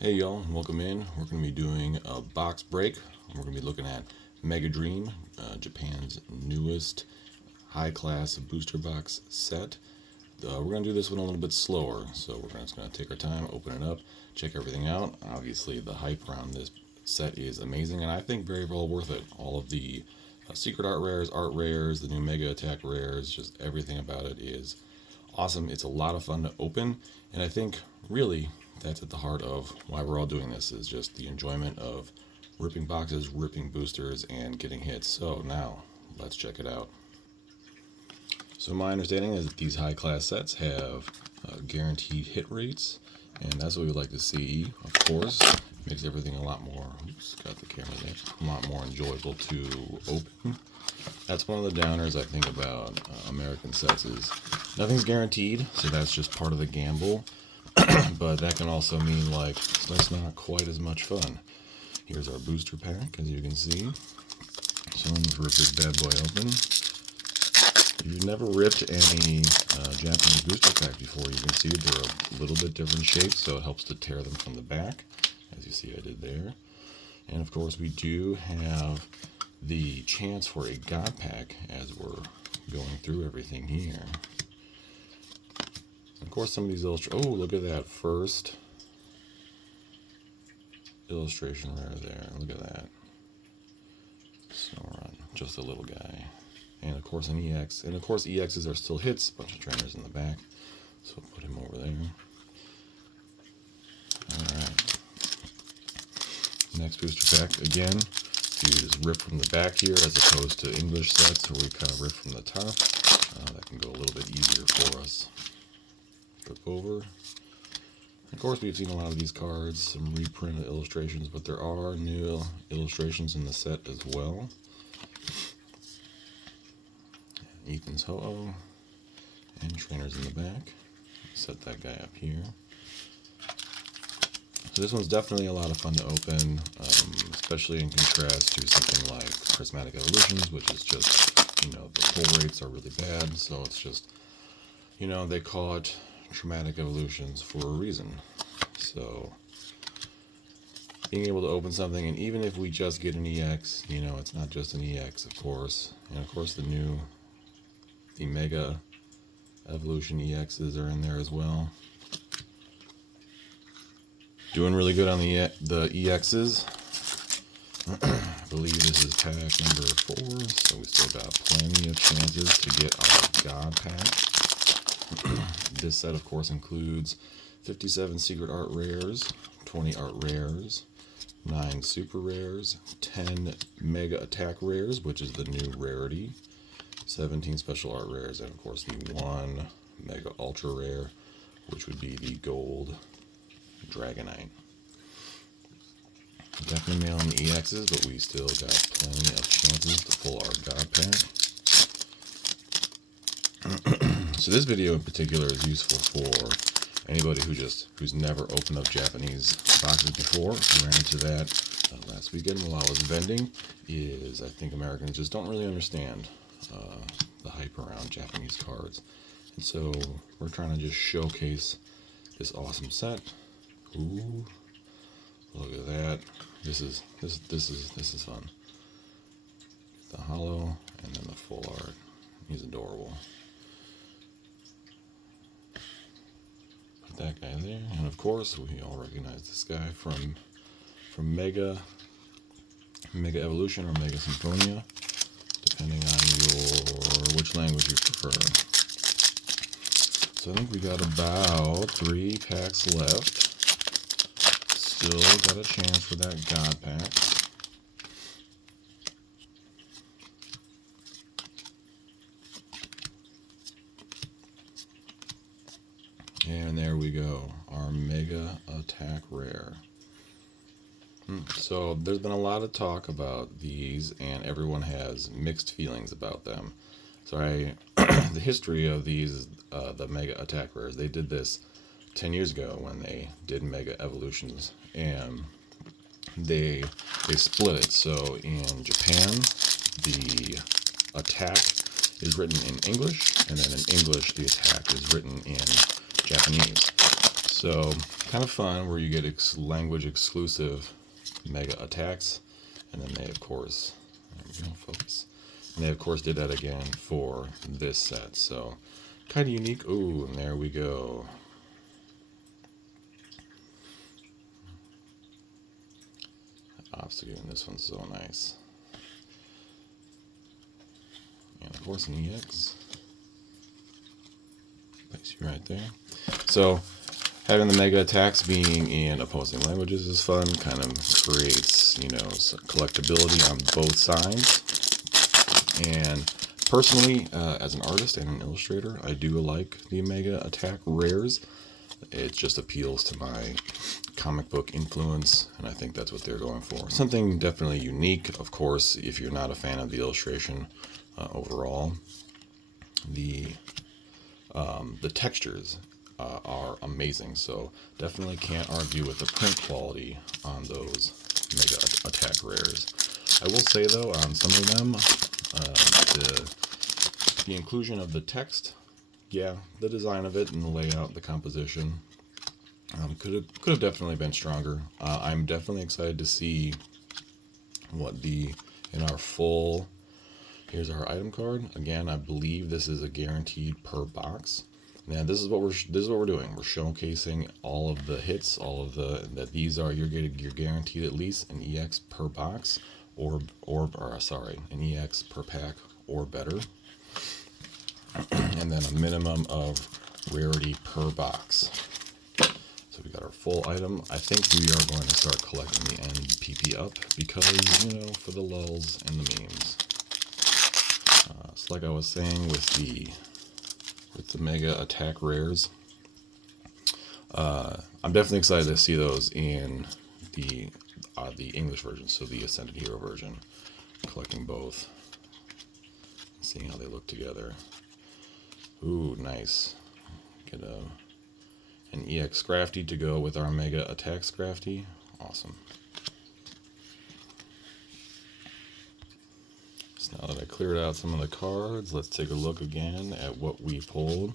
Hey y'all, welcome in. We're going to be doing a box break. We're going to be looking at Mega Dream, Japan's newest high-class booster box set. We're going to do this one a little bit slower, so we're just going to take our time, open it up, check everything out. Obviously, the hype around this set is amazing, and I think very well worth it. All of the secret art rares, the new Mega Attack rares, just everything about it is awesome. It's a lot of fun to open, and I think really that's at the heart of why we're all doing this, is just the enjoyment of ripping boxes, ripping boosters, and getting hits. So now let's check it out. So my understanding is that these high class sets have guaranteed hit rates, and that's what we like to see. Of course, makes everything a lot more, got the camera there, a lot more enjoyable to open. That's one of the downers I think about American sets, is nothing's guaranteed, so that's just part of the gamble. But that can also mean like that's not quite as much fun. Here's our booster pack, as you can see. So let's rip this bad boy open. If you've never ripped any Japanese booster pack before, you can see they're a little bit different shapes, so it helps to tear them from the back, as you see I did there. And of course we do have the chance for a God pack as we're going through everything here. Of course, some of these illustrations. Oh, look at that first illustration rare there. Look at that. Snoron, just a little guy. And of course, an EX. And of course, EXs are still hits. Bunch of trainers in the back. So we'll put him over there. Alright. Next booster pack. Again, so you just rip from the back here as opposed to English sets where we kind of rip from the top. That can go a little bit easier for us. Flip over. Of course, we've seen a lot of these cards, some reprinted illustrations, but there are new illustrations in the set as well. Ethan's Ho-Oh, and trainers in the back. Set that guy up here. So this one's definitely a lot of fun to open, especially in contrast to something like Prismatic Evolutions, which is just, the pull rates are really bad, so it's just, they call it traumatic evolutions for a reason. So being able to open something, and even if we just get an EX, it's not just an EX, of course. And of course the Mega Evolution EXs are in there as well. Doing really good on the EXs. I believe this is pack number 4, so we still got plenty of chances to get our God pack. This set, of course, includes 57 secret art rares, 20 art rares, 9 super rares, 10 mega attack rares, which is the new rarity, 17 special art rares, and of course the 1 mega ultra rare, which would be the gold Dragonite. Definitely mailing the EXs, but we still got plenty of chances to pull our God pack. So this video in particular is useful for anybody who's never opened up Japanese boxes before. We ran into that last weekend while I was vending. I think Americans just don't really understand the hype around Japanese cards, and so we're trying to just showcase this awesome set. Ooh, look at that! This is fun. The holo and then the full art. He's adorable. That guy there, and of course we all recognize this guy from Mega Evolution or Mega Symphonia, depending on which language you prefer. So I think we got about 3 packs left. Still got a chance for that God pack. And there we go, our Mega Attack Rare. So there's been a lot of talk about these, and everyone has mixed feelings about them. So the history of these, the Mega Attack Rares, they did this 10 years ago when they did Mega Evolutions, and they split it. So in Japan, the attack is written in English, and then in English, the attack is written in Japanese. So kind of fun where you get language exclusive mega attacks, and then they of course, focus. And they of course did that again for this set. So kind of unique. Ooh, and there we go. Obstacle, and this one's so nice. And of course an EX. Place you right there. So having the mega attacks being in opposing languages is fun. Kind of creates, some collectability on both sides. And personally, as an artist and an illustrator, I do like the mega attack rares. It just appeals to my comic book influence, and I think that's what they're going for. Something definitely unique, of course, if you're not a fan of the illustration overall. The textures are amazing, so definitely can't argue with the print quality on those mega attack rares. I will say though, on some of them, the inclusion of the text, yeah, the design of it and the layout, the composition, could have definitely been stronger. I'm definitely excited to see what in our full. Here's our item card. Again, I believe this is a guaranteed per box. Now this is what we're doing. We're showcasing all of the hits, that these are you're guaranteed at least an EX per box or an EX per pack or better. And then a minimum of rarity per box. So we got our full item. I think we are going to start collecting the NPP up because, for the lulz and the memes. So like I was saying with the mega attack rares, I'm definitely excited to see those in the English version, so the Ascended Hero version. Collecting both, seeing how they look together. Ooh, nice. Get an EX Scrafty to go with our Mega Attack Scrafty. Awesome. So now that I cleared out some of the cards, let's take a look again at what we pulled.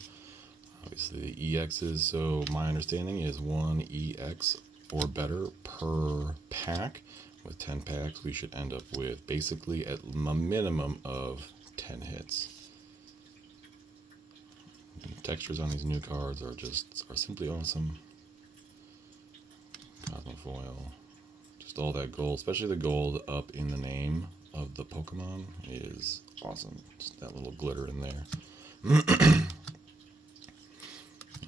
Obviously the EXs, so my understanding is 1 EX or better per pack. With 10 packs, we should end up with basically at a minimum of 10 hits. The textures on these new cards are simply awesome. Cosmofoil, just all that gold, especially the gold up in the name of the Pokemon is awesome. Just that little glitter in there. And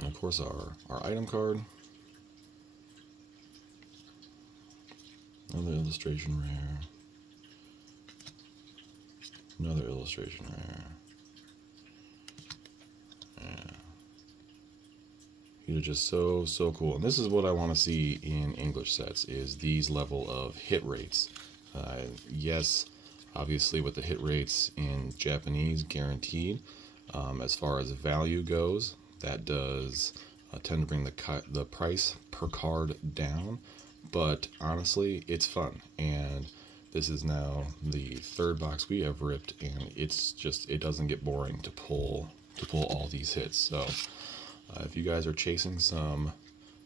of course our item card. Another illustration rare. Another illustration rare. Yeah. These are just so cool. And this is what I want to see in English sets, is these level of hit rates. Yes, obviously with the hit rates in Japanese guaranteed. As far as value goes, that does tend to bring the price per card down. But honestly, it's fun, and this is now the third box we have ripped, and it doesn't get boring to pull all these hits. So if you guys are chasing some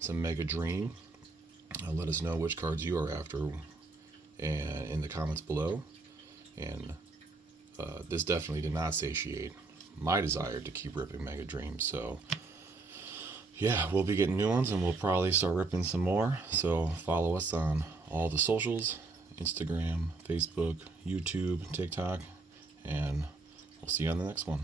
Mega Dream, let us know which cards you are after and in the comments below. And this definitely did not satiate my desire to keep ripping Mega Dream. So yeah, we'll be getting new ones, and we'll probably start ripping some more. So follow us on all the socials, Instagram, Facebook, YouTube, TikTok, and we'll see you on the next one.